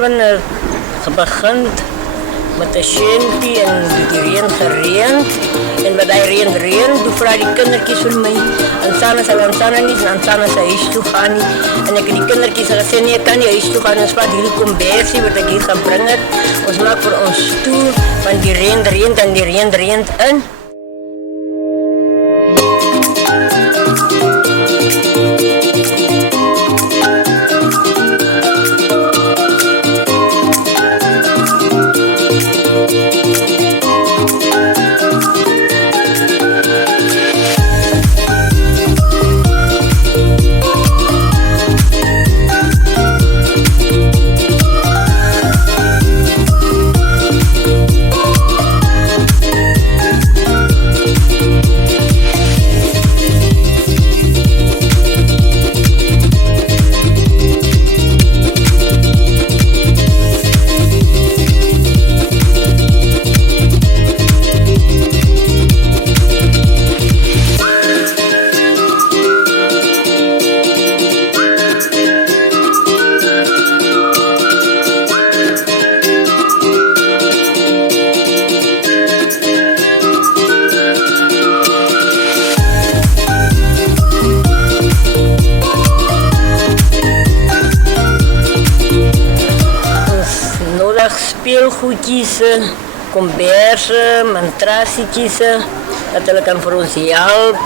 hebben begin met een shanty en die reën gereend. En wat die reën, toen vraag die kindertjes voor mij. En Sana zal niet, en Sana zal huis toe gaan nie. En ek het die kindertjes gezegd, nee, ik kan niet huis toe gaan. Ons maak hierdie kombersie wat ik hier gaan brengen. Ons maak voor ons toe, want die reën en die reën in. Speelgoedjes, kombersen, mantrasietjes, dat hulle kan voor ons helpen.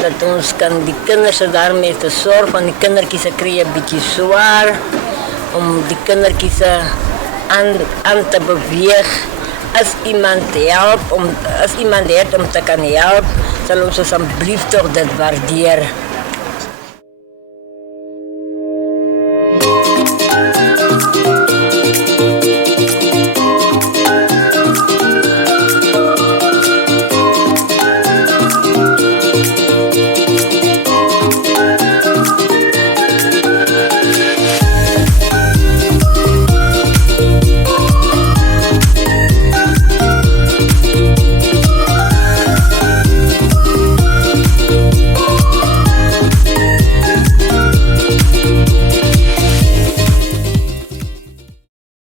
Dat ons kan die kinders daarmee te zorgen, want die kindertjes krijgen een beetje zwaar. Om die kindertjes aan te bewegen. Als iemand helpt, om te kan helpen, zal ons alsjeblieft toch dat waarderen.